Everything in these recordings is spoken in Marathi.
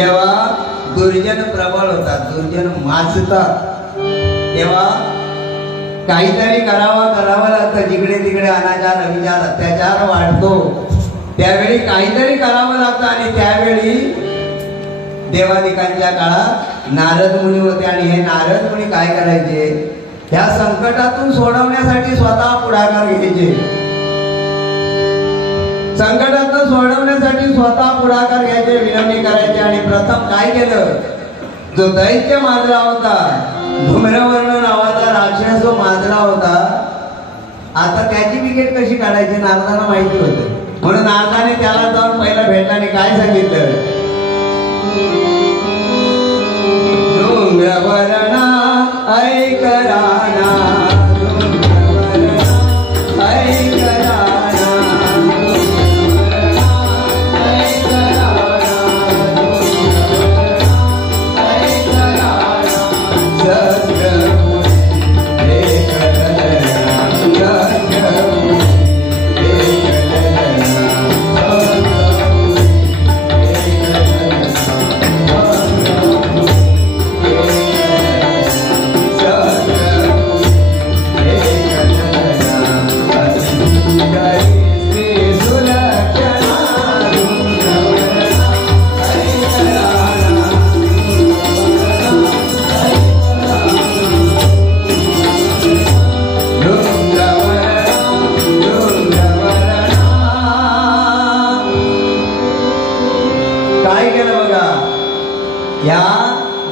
जेव्हा दुर्जन प्रबळ होतात, दुर्जन माजतात, तेव्हा काहीतरी करावं लागतं. जिकडे तिकडे अनाचार अविचार अत्याचार वाढतो, त्यावेळी काहीतरी करावं लागतं. आणि त्यावेळी देवादिकांच्या काळात नारद मुनी होते. आणि हे नारद मुनी काय करायचे, ह्या संकटातून सोडवण्यासाठी स्वतः पुढाकार घ्यायचे. संकटातून सोडवण्यासाठी स्वतः पुढाकार घ्यायचे, विनवणी करायचे. आणि प्रथम काय केलं, जो दैत्य माजला होता, धूम्रवर्ण नावाचा राक्षस जो माजला होता, आता त्याची विकेट कशी काढायची नारदांना माहिती होतं. म्हणून नारदाने त्याला जाऊन पहिला भेटला आणि काय सांगितलं, धूम्रवर्ण ऐक राणा, धूम्रवर्ण ऐक राणा, ऐक राणा, ऐक राणा, सद्गुणी एक ललना, सद्गुणी एक ललना,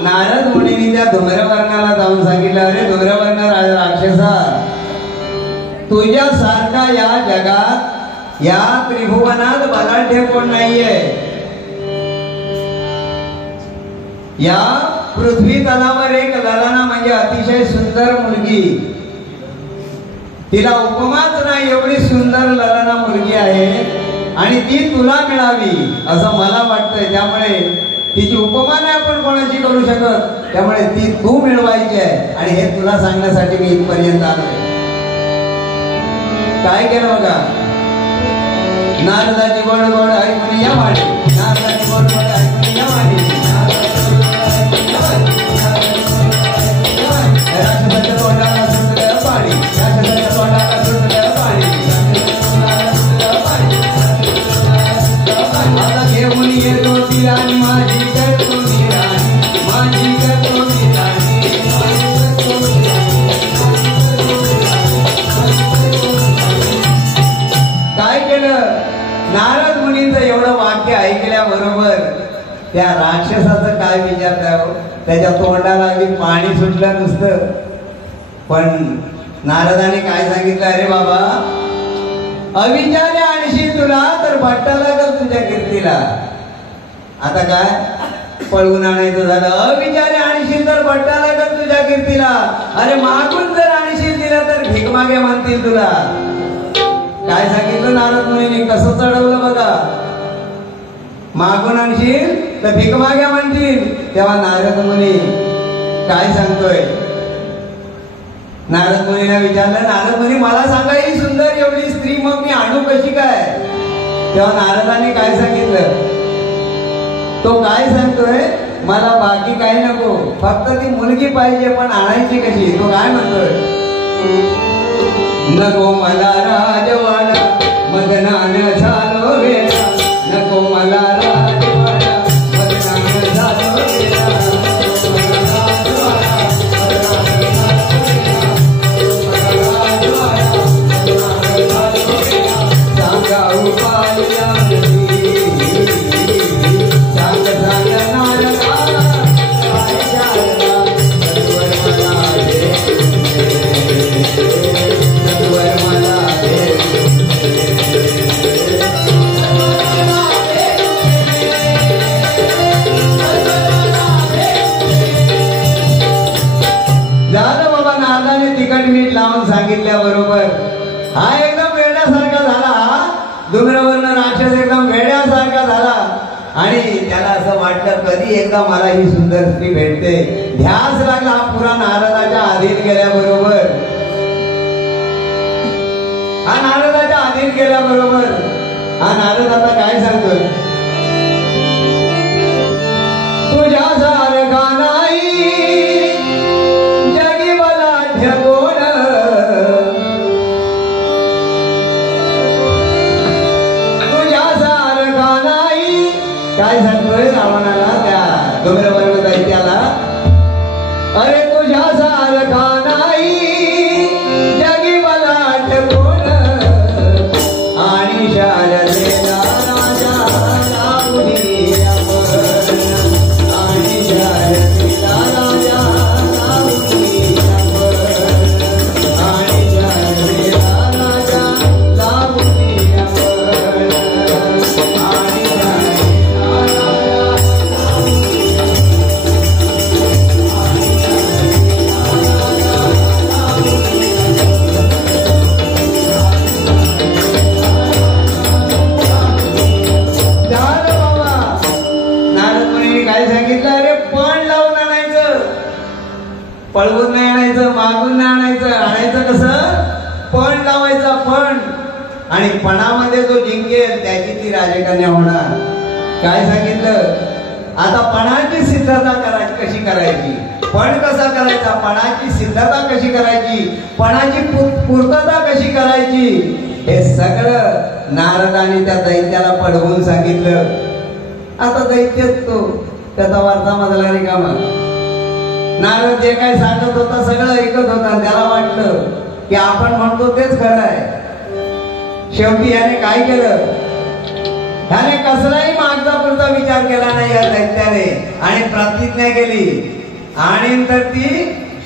नारद मुनींनी त्या धूम्रवर्णाला जाऊन सांगितलं, अरे धूम्रवर्ण राक्षसा, तुझ्यासारखा या जगात या त्रिभुवनात बलाढ्य कोण नाहीये. या पृथ्वी तलावर एक ललना म्हणजे अतिशय सुंदर मुलगी, तिला उपमाच नाही एवढी सुंदर ललना मुलगी आहे. आणि ती तुला मिळावी असं मला वाटतंय. त्यामुळे तिची उपमा नाही आपण कोणाची करू शकत, त्यामुळे ती तू मिळवायची आहे. आणि हे तुला सांगण्यासाठी मी इथपर्यंत आलोय. काय केलं बघा, नारदाची गोड गोड ऐकून या वाणी, नारदाची गोड गोड ऐकून या वाणी, राक्षसाच्या तोंडाला सुटलं पाणी, राक्षसाच्या तोंडाला सुटलं पाणी, आता घेऊन येतो ती राणी माझी, करतो मी राणी माझी, करतो मी राणी माझी. काय केलं, नारद मुनींचं एवढं वाक्य ऐकल्याबरोबर त्या राक्षसाचं काय विचारताय, त्याच्या तोंडाला पाणी सुटलं नुसतं. पण नारदाने काय सांगितलं, अरे बाबा, अविचारे आणशील तुला तर भट्टाला का तुझ्या कीर्तीला. आता काय पळवून आणायचं झालं, अविचारे आणशील तर भट्टाला का तुझ्या कीर्तीला. अरे मागून जर आणशील दिला तर भिकमागे म्हणतील तुला. काय सांगितलं नारद मुनींनी, कसं चढवलं बघा, मागून आणशील तर भिकमाग्या म्हणतील. तेव्हा नारद मुनी काय सांगतोय, नारद मुनीला विचारलं, नारद मुनी मला सांगा, ही सुंदर एवढी स्त्री मग मी आणू कशी काय. तेव्हा नारदाने काय सांगितलं, तो काय सांगतोय, मला बाकी काही नको, फक्त ती मुलगी पाहिजे, पण आणायची कशी. तो काय म्हणतोय, नको मला राजवाडा मदनान झालो वेळा, नको मला राजवाडा मदनान झालो वेळा, सांगा उपाय मीठ लावून सांगितल्याबरोबर हा एकदम वेड्यासारखा झाला. धूम्रवर्ण राक्षस एकदम वेड्यासारखा झाला. आणि त्याला असं वाटलं कधी एकदा मला ही सुंदर स्त्री भेटते. ध्यास लागला हा पुरा नारदाच्या अधीन गेल्याबरोबर. हा नारदाच्या अधीन गेल्याबरोबर हा नारद आता काय सांगतोय, काय सांगतोय रावणाला त्या धूम्रवर्ण दैत्याला, अरे तुझ्या सारखा नाही जगी बलाढ्य कोण, आणि शारदेला राजा लावली आपण, आणि शारदेला राजा लावली आपण, आणि शारदेला राजा लावली आपण, आणि शारदेला पळवून नाही आणायचं, मागून नाही आणायचं, आणायचं कसं पण लावायचा पण, आणि पणामध्ये जो जिंकेल त्याची ती राजकन्या होणार. काय सांगितलं, आता पणाची सिद्धता करायची कशी करायची, पण कसा करायचा, पणाची सिद्धता कशी करायची, पणाची पूर्तता कशी करायची, हे सगळं नारदाने त्या दैत्याला पडवून सांगितलं. आता दैत्यच तो त्याचा वार्ता मधला रिकामा. नारद जे काय सांगत होता सगळं ऐकत होता. त्याला वाटलं की आपण म्हणतो तेच खरं आहे. शेवटी याने काय केलं, ह्याने कसलाही मागचा पुढचा विचार केला नाही या दैत्याने, आणि प्रतिज्ञा केली, आणि तर ती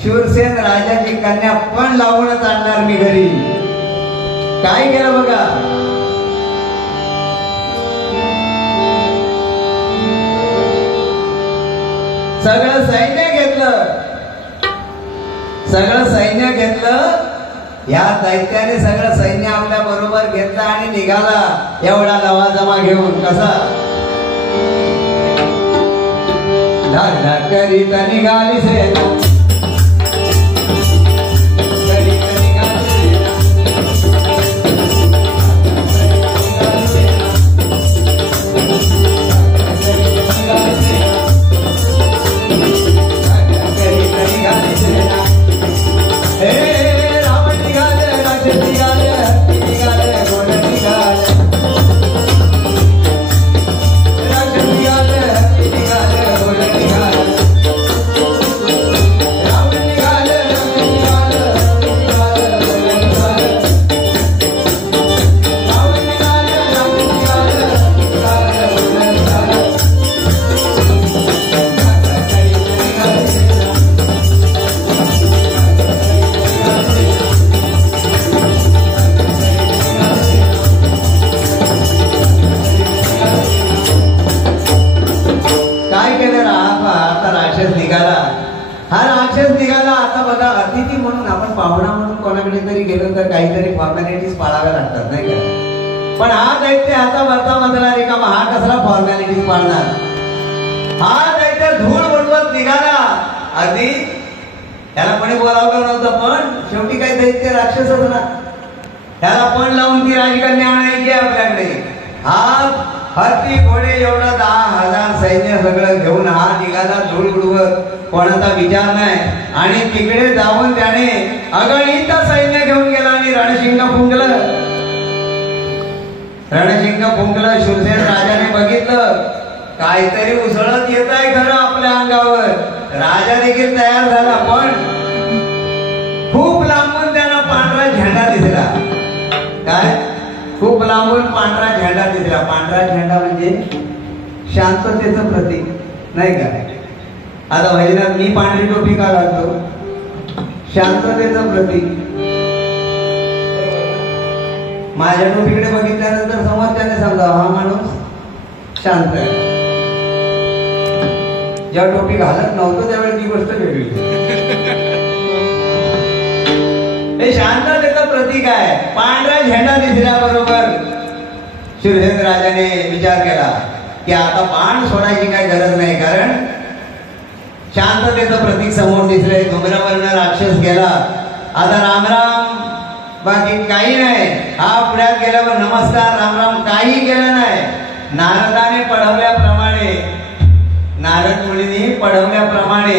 शूरसेन राजाची कन्या पण लावूनच आणणार मी घरी. काय केलं बघा, सगळं सैन्य घेतलं, सगळं सैन्य घेतलं. या दैत्याने सगळं सैन्य आपल्या बरोबर घेतलं आणि निघाला एवढा लवाजमा घेऊन. कसा करीत निघाली सेना, काहीतरी फॉर्मॅलिटीज पाळाव्या लागतात नाही का. पण हा दैत्य आता वरता मधला रिकामा, हा कसला फॉर्मॅलिटीज पाळणार. हा दैत्य धूळ उडवत निघाला. आधी त्याला कोणी बोलावलं नव्हतं, पण शेवटी काही दैत्य राक्षसच ना. त्याला पण लावून ती राजकन्या आणायची आपल्याकडे. हा हत्ती घोडे एवढा 10,000 सैन्य सगळं घेऊन हा निघाला धूळ उडवत, कोणाचा विचार नाही. आणि तिकडे जाऊन त्याने अगणित सैन्य घेऊन गेला आणि रणशिंग फुंकलं. रणशिंग फुंकलं. शूरसेन राजाने बघितलं काहीतरी उसळत येत आहे खरं आपल्या अंगावर. राजा देखील तयार झाला, पण खूप लांबून त्यांना पांढरा झेंडा दिसला. काय, खूप लांबून पांढरा झेंडा दिसला. पांढरा झेंडा म्हणजे शांततेचं प्रतीक नाही का. आता वैजनाथ मी पांढरी टोपी का घालतो, शांततेचं प्रतीक. माझ्या टोपीकडे बघितल्यानंतर समोरच्याने समजा हा माणूस शांत आहे. जेव्हा टोपी घालत नव्हतं त्यावेळी ती गोष्ट वेगळी. हे शांततेचं प्रतीक आहे. पांढरा झेंडा दिसल्याबरोबर शूरसेन राजाने विचार केला की आता बाण सोडायची काही गरज नाही, कारण शांततेचं प्रतीक समोर दिसलंय. धूम्रवर्ण राक्षस गेला. आता रामराम बाकी काही नाही. हा पुढ्यात गेल्यावर नमस्कार रामराम काही केलं नाही. नारदाने पढवल्याप्रमाणे, नारद मुनींनी पढवल्याप्रमाणे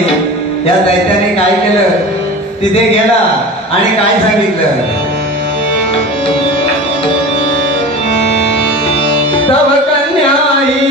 या दैत्याने काय केलं, तिथे गेला आणि काय सांगितलं, तव कन्याई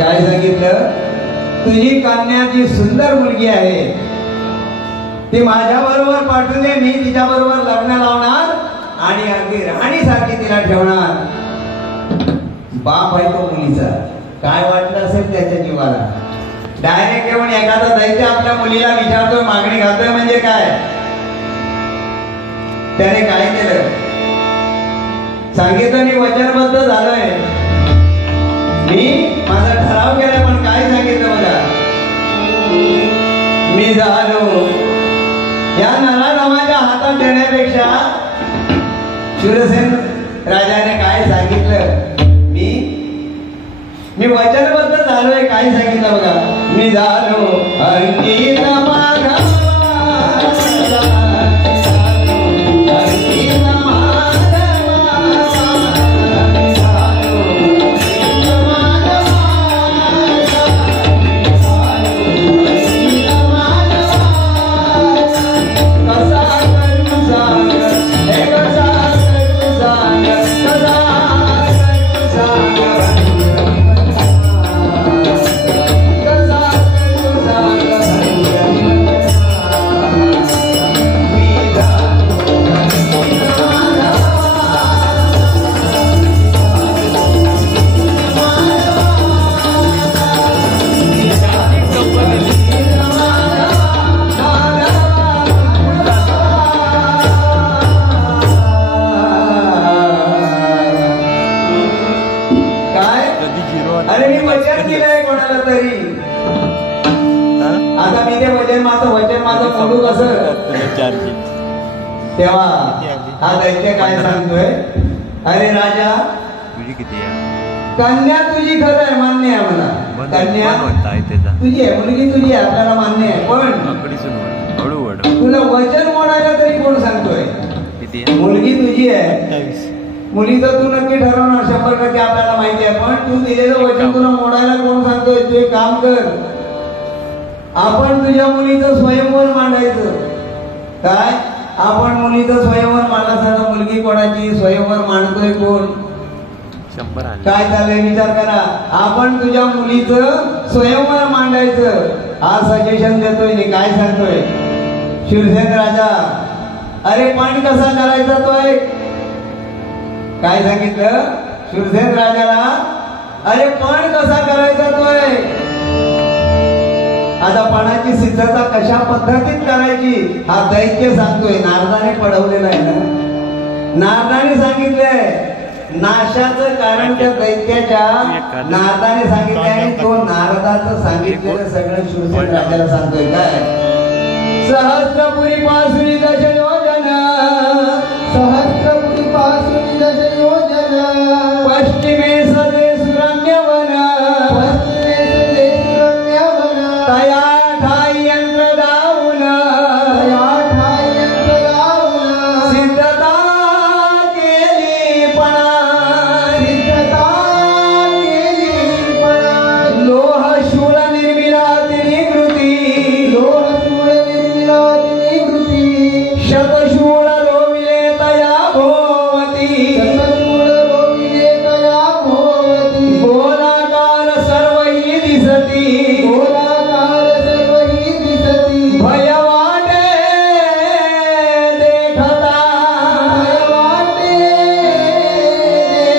काय सांगितलं? तुझी कन्या जी सुंदर मुलगी आहे ती माझ्या बरोबर पाठवून दे, मी तिच्या बरोबर लग्न लावणार आणि अगदी राणीसारखी तिला ठेवणार. बाप आहे तो मुलीचा, काय वाटलं असेल त्याच्या जीवाला. डायरेक्ट येऊन एखादा दैत्य आपल्या मुलीला विचारतोय, मागणी घालतोय म्हणजे काय. त्याने काय केलं सांगितलं, मी वचनबद्ध झालोय, मी माझा ठराव केला. पण काय सांगितलं बघा, मी झालो या नराधमाच्या हातात देण्यापेक्षा शूरसेन राजाने काय सांगितलं, मी वचनबद्ध झालोय. काय सांगितलं बघा, मी झालो अंकित माघवा. अरे मी वचन दिलंय कोणाला तरी, आता मी ते वचन माझं मोडू कसं. तेव्हा हा दैत्य काय सांगतोय, अरे राजा कन्या तुझी खरं आहे, मान्य आहे मला, कन्या तुझी आहे, मुलगी तुझी आहे, आपल्याला मान्य आहे. पण तुला वचन मोडायला तरी कोण सांगतोय. मुलगी तुझी आहे, मुलीचं तू नक्की ठरवणार 100% आपल्याला माहिती आहे. पण तू दिलेलं वचन तुला मोडायला कोण सांगतोय. तू एक काम कर, आपण तुझ्या मुलीचं स्वयंवर मांडायचं. काय आपण मुलीचं स्वयंवर मांडण्यासाठी मुलगी कोणाची स्वयंवर मांडतोय कोण, काय चाललंय विचार करा. आपण तुझ्या मुलीचं स्वयंवर मांडायचं हा सजेशन देतोय. काय सांगतोय शूरसेन राजा, अरे पण कसा करायचा तोय. काय सांगितलं शूरसेन राजाला, अरे पण कसा करायचा तोय. आता पणाची सिद्धता कशा पद्धतीत करायची हा दैत्य सांगतोय. नारदाने पडवलेला आहे ना, नारदाने सांगितलंय. नाशाचं कारण त्या दैत्याच्या नारदाने सांगितलं आणि तो नारदाचं सांगितलेलं सगळं शूरसेन राजाला सांगतोय. काय सहस्त्रपुरी पासून दश योजन, सहस्त्रपुरी पासून दश योजन, पश्चिमे सदे सुरम्य वन, पश्चिमे सदे सुरम्य वन, तया ठाई यंत्र दाऊन, तया ठाई यंत्र दाऊन, सिद्धता केली पणा, सिद्धता केली पणा, लोह शूळ निर्मिलाती कृती, लोह शूळ निर्मिलाती कृती, शतशूळ रोविले तया भोवती, शतशूळ रोविले तया भोवती, गोलाकार सर्वही दिसती, गोलाकार सर्वही दिसती, भय वाटे देखता, भय वाटे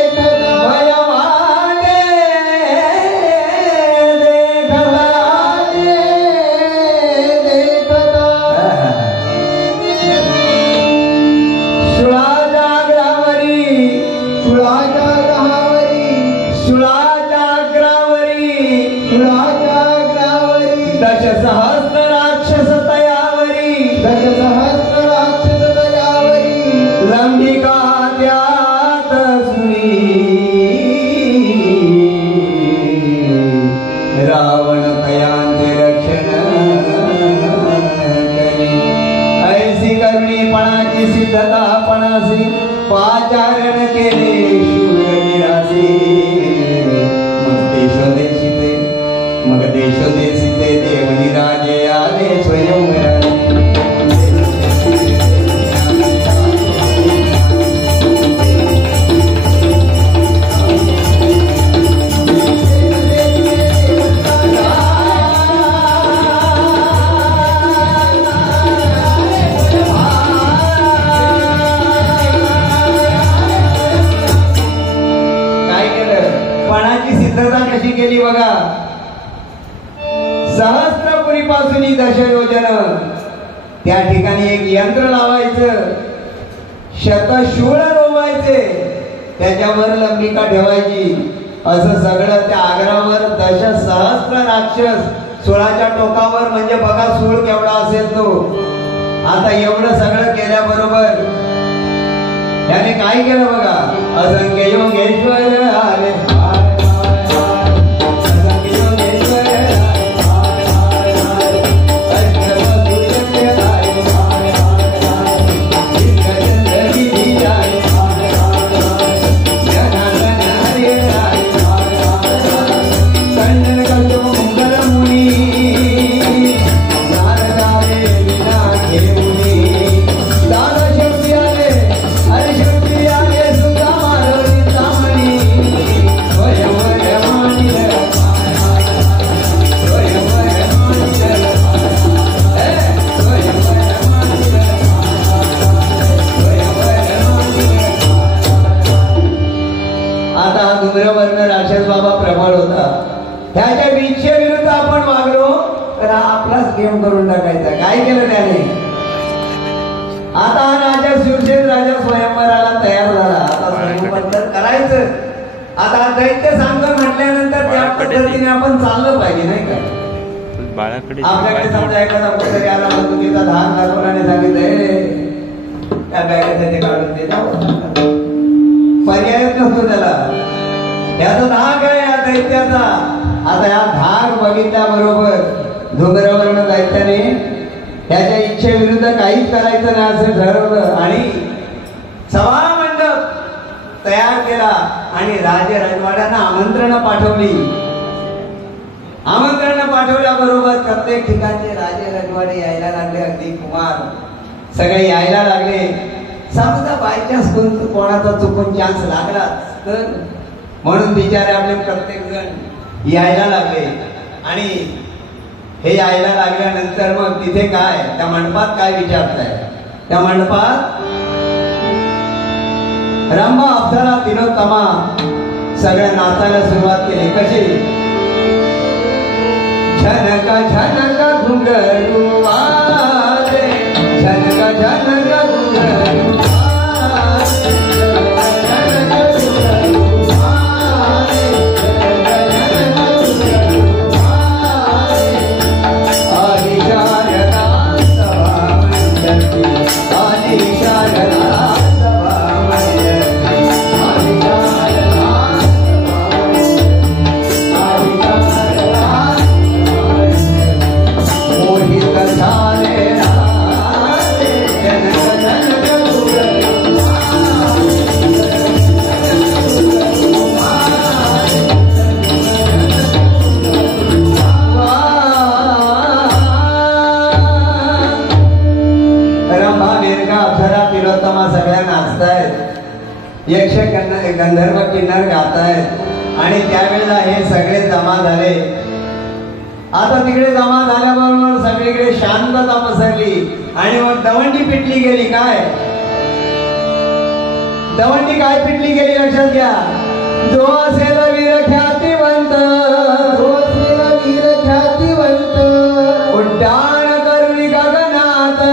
देखता, भय वाटे देखता, देखता. शुळाजाग्रावरी, शुळाजाग्रावरी, शुळाजाग्रावरी, शुळाजाग्रावरी, दशसहस्र राक्षस तयावरी, दशसहस्र राक्षस तयावरी, लंबिका त्यात सुरी, रावण तयांचे रक्षण करी. ऐसी करुणीपणाची सिद्धता पणासी पाचारण केले शूरवीरासी. मग देशोदेशिते देवनी राजे आले स्वयंवराने. सहस्त्रपुरीपासून दशयोजन त्या ठिकाणी एक यंत्र लावायचं, शतशूळ रोवायचे, त्याच्यावर लंबिका ठेवायची. असं सगळं त्या आग्रावर दशसहस्त्र राक्षस सुळाच्या टोकावर, म्हणजे बघा सूळ केवढा असेल तो. आता एवढं सगळं केल्याबरोबर त्याने काय केलं बघा. असंख्य योगेश्वर आले, राक्षस बाबा प्रबळ होता. त्याच्या इच्छेविरुद्ध आपण वागलो तर आपलाच गेम करून टाकायचा. काय केलं त्याने. आता राजा शूरसेन राजा स्वयंवराला तयार झाला. आता स्वयंवर करायचं. आता दैत्य सांगतो म्हटल्यानंतर त्या पद्धतीने आपण चाललं पाहिजे नाही का. आपल्याकडे समजा एखादा पुढे आला बंदुकीचा धाक दाखवल्याने सांगितलं त्या बॅगेत ते काढून देत, पर्यायच नसतो त्याला. त्याचा धाक आहे या दैत्याचा. आता या धाक बघितल्याबरोबर धुंगरावर्ण दैत्याने त्याच्या इच्छेविरुद्ध काहीच करायचं नाही असं ठरवलं आणि सभा मंडप तयार केला आणि राजे राजवाड्यांना आमंत्रण पाठवली. आमंत्रण पाठवल्याबरोबर प्रत्येक ठिकाणचे राजे राजवाडे यायला लागले. अगदी कुमार सगळे यायला लागले. समजा बायचान्स कोणाचा चुकून चान्स लागला तर म्हणून बिचारे आपले प्रत्येक जण यायला लागले. आणि हे यायला लागल्यानंतर मग तिथे काय त्या मंडपात काय विचारताय. त्या मंडपात रंभा अप्सरा तिलोत्तमा सगळ्या नाचायला सुरुवात केली. कशी. झनका झनका घुंगरू वाले, झनका झनका घुंगरू यक्ष गंधर्व किन्नर गातायत आणि त्यावेळेला हे सगळे जमा झाले. आता तिकडे जमा झाल्याबरोबर सगळीकडे शांतता पसरली आणि मग दवंडी पिटली गेली. काय दवंडी काय पिटली गेली लक्षात घ्या. जो असेल वीर ख्यातिवंत, जो असेल वीर ख्यातिवंत, उड्डाण करुणी गगनात,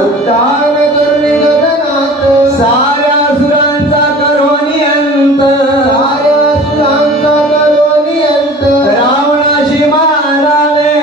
उड्डाण करुणी गगनात, साऱ्या सुरांचा करोनी अंत, साऱ्या सुरांचा करोनी अंत, रावणाशी मारावे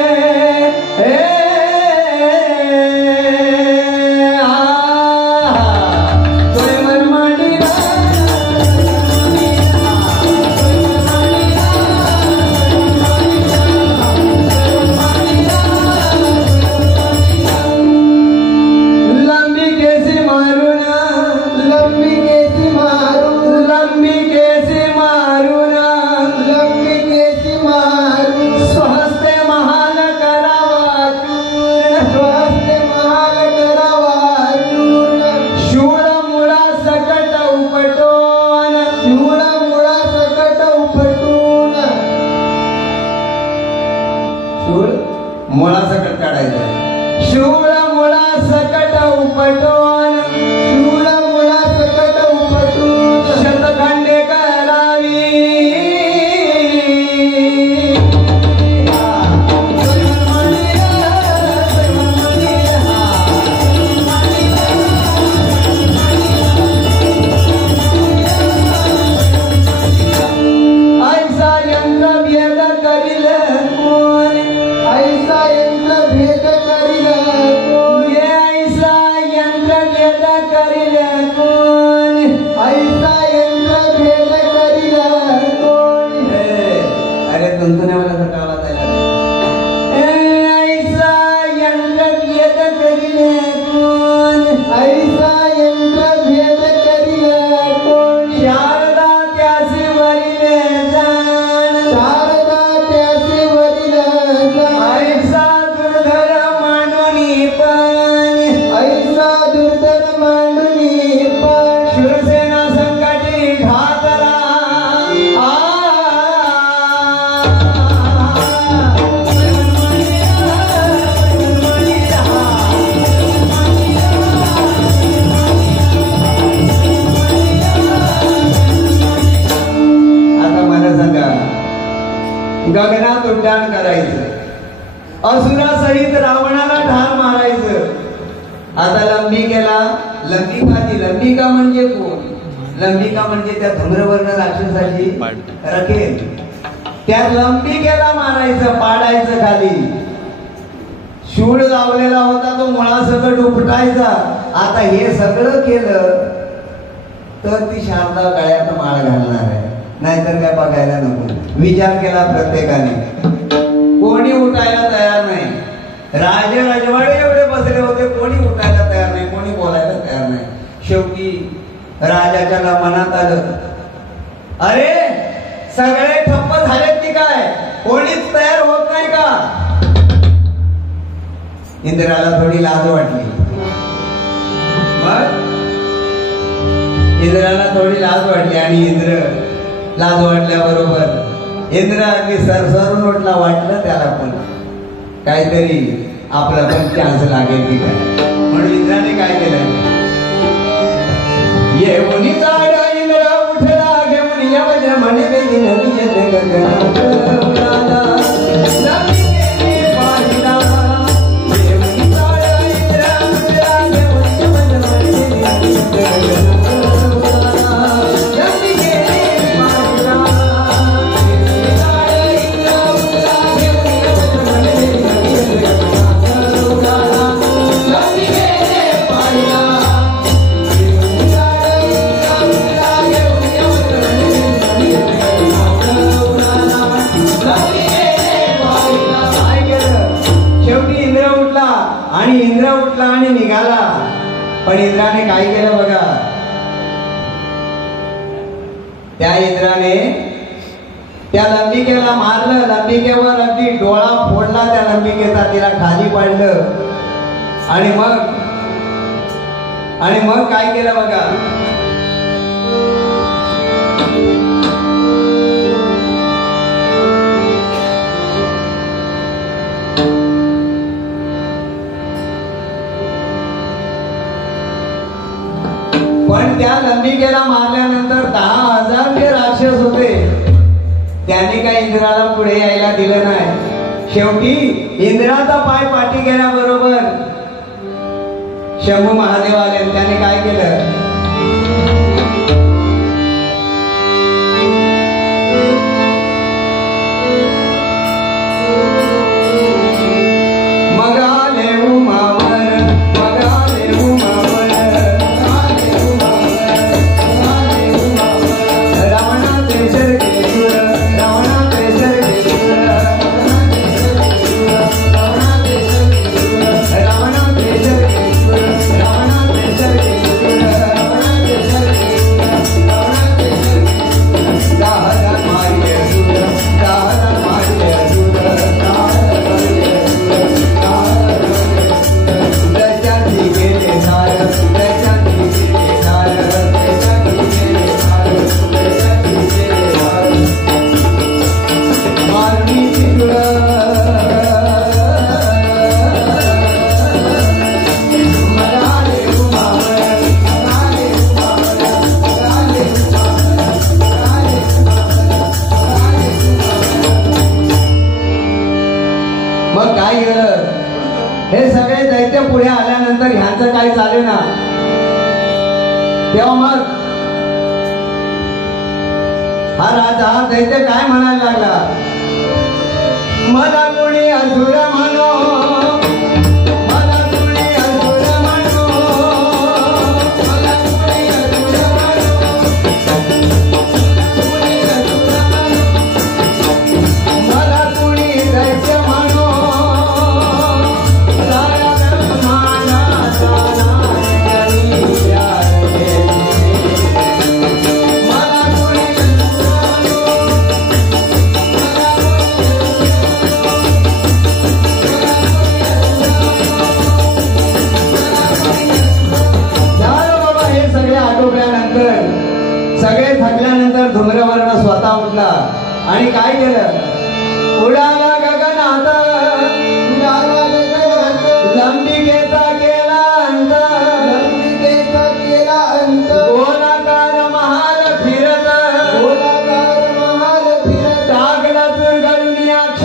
मुळा सकट काढायचं. शूळ मुळा सकट उपटून, शूळ मुळा सकट उपटून, शतखंडे करावी. गगनात उड्डाण करायचं, असुरासहित रावणाला ठार मारायचं. आता लंबिकेला, लंबिका म्हणजे कोण? लंबिका म्हणजे त्या धूम्रवर्ण राक्षसाची रखेल. त्या लंबिकेला मारायचं, पाडायचं खाली. शूळ लावलेला होता तो मुळासकट उपटायचा. आता हे सगळं केलं तर ती शारदा गळ्यात माळ घालणार आहे, नाहीतर काय बघायला नको. विचार केला प्रत्येकाने, कोणी उठायला तयार नाही. राजे राजवाडे एवढे बसले होते, कोणी उठायला तयार नाही, कोणी बोलायला तयार नाही. शेवटी राजाच्या मनात आलं, अरे सगळे ठप्प झालेत की काय, कोणीच तयार होत नाही का? इंद्राला थोडी लाज वाटली. मग इंद्राला थोडी लाज वाटली आणि इंद्र लाज वाटल्याबरोबर इंद्र अगदी सरसरून उठला. वाटलं त्याला पण काहीतरी आपला पण चान्स लागेल की काय, म्हणून इंद्राने काय केलं, ये मुनी जाड इंद्र उठला घेऊन यवज म्हणे बेगिन येते गगनात उडाला. आणि इंद्र उठला आणि निघाला. पण इंद्राने काय केलं बघा, त्या इंद्राने त्या लंबिकेला मारलं. लंबिकेवर अगदी डोळा फोडला त्या लंबिकेचा, तिला खाली पाडलं. आणि मग काय केलं बघा, पण त्या लंबिकेला मारल्यानंतर 10,000 जे राक्षस होते त्यांनी काही इंद्राला पुढे यायला दिलं नाही. शेवटी इंद्राचा पाय पाठी गेल्याबरोबर शंभू महादेव आले. त्याने काय केलं, मग आले उमावर, मग आले उमावर, पुढे आल्यानंतर ह्यांचं काही चाले ना. तेव्हा मग हा राजा हा दैत्य काय म्हणायला लागला, मला कोणी असुर म्हणो, मला कोणी असुर म्हणो, मला कोणी असुर म्हणो, मला कोणी दैत्य म्हणो. सगळे थकल्यानंतर धूम्रवर्ण स्वतः उठला आणि काय केलं, उडाला गगनात, लंबिकेचा केला अंत, लंबिकेचा केला अंत. गोलाकार महाल फिरत, गोलाकार महाल फिरत, टाकला चुरगळून अक्ष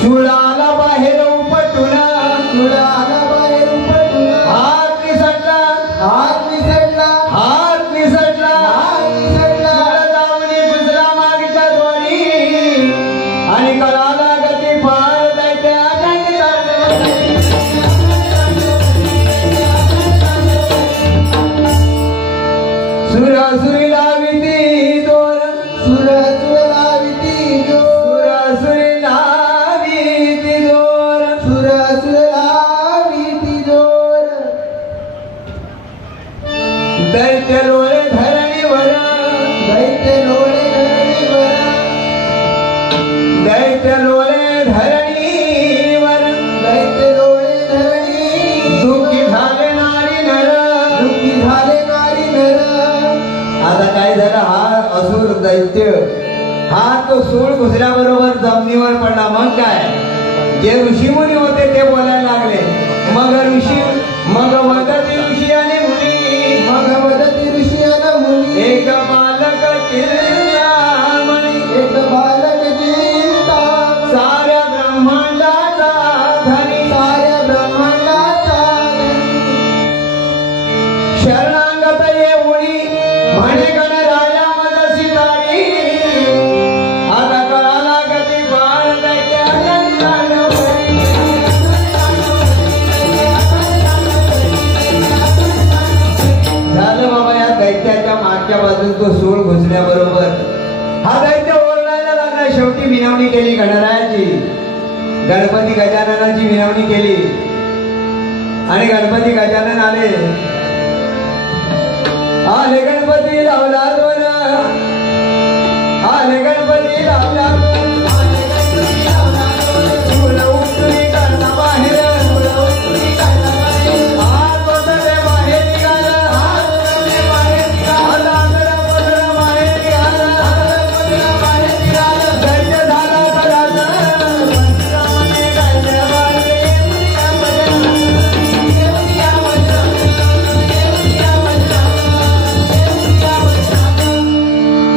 सुडाला बाहेर उपटून सुडाला बाहेर उपटून हात निसटला हात निसटला हात निसटला हात निसटला जाऊनी गुजरा मागच्या द्वारी आणि कळाला गती फार दैत्या सुरासुरी लाविती दोर सुरासुर लाविती जोर सुरासुरी लाविती दोर सुरासुर लाविती जोर दैत्य लोळे धरणीवर दैत्य लोळे धरणीवर दैत्य लोळे धरणीवर दैत्य लोळे धरणी दुःखी झाले नारी नर दुःखी झाले नारी नर आता काय झालं हा असुर दैत्य हा तो सूळ घुसल्याबरोबर जमिनीवर पडला मग काय जे ऋषीमुनी होते ते बोलायला लागले मग मदती ऋषी आणि मुनी मग मदती ऋषी आणि मुनी एक बालक चिंतामणी एक बालक चिंतामणी साऱ्या ब्रह्मांडाचा धनी साऱ्या ब्रह्मांडाचा धनी शरणागत येऊनी म्हणे गणराया मदसी तारी आता कळाला गती फार दैत्या झालं बाबा या दैत्याच्या मागच्या बाजून तो सूळ घुसल्याबरोबर हा दैत्य ओरडायला लागला शेवटी विनवणी केली गणरायाची गणपती गजाननाची विनवणी केली आणि गणपती गजानन आले आले गणपती लावला दोन आले गणपती लावला दोन आले गणपती लावला दोन फुलं उठली काढला बाहेर फुलं उठली काढला बाहेर हात बसले बाहेर निघाला हात बसले बाहेर निघाला आंधळा बसला बाहेर निघाला आंधळा बसला बाहेर निघाला दैत्य झाला कलाचा पंचरामाने काढल्या बाहेर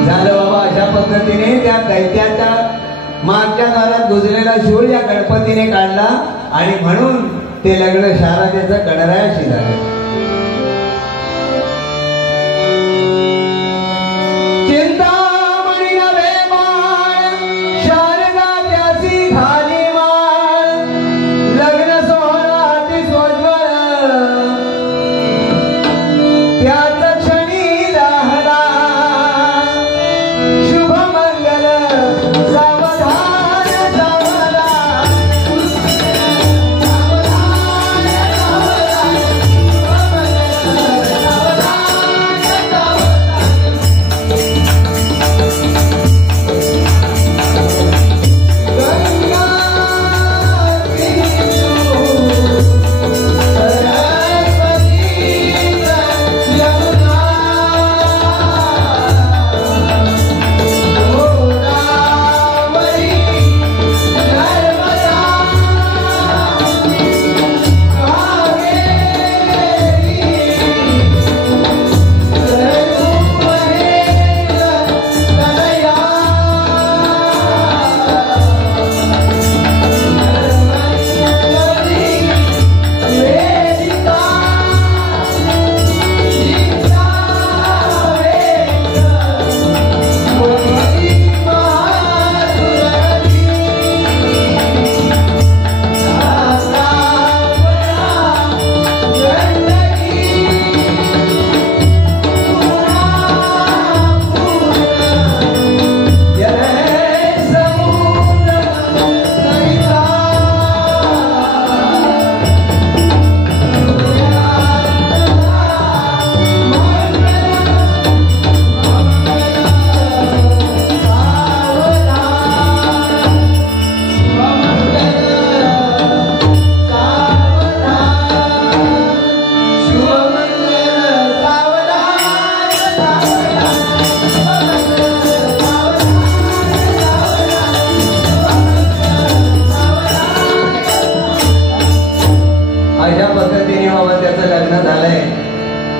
झालं बाबा अशा पद्धतीने त्या दैत्याच्या मागच्या दारात गुजलेला शूळ या गणपतीने काढला आणि म्हणून ते लग्न शारदेचं गणरायाशी झालं चिंतामणी नवे माळ शारदा त्याची झाली माळ लग्न सोहळा अति सोज्वळ त्याच क्षणी दाहला शुभ मंगल सावधान सावधान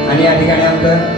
आणि या ठिकाणी आमचं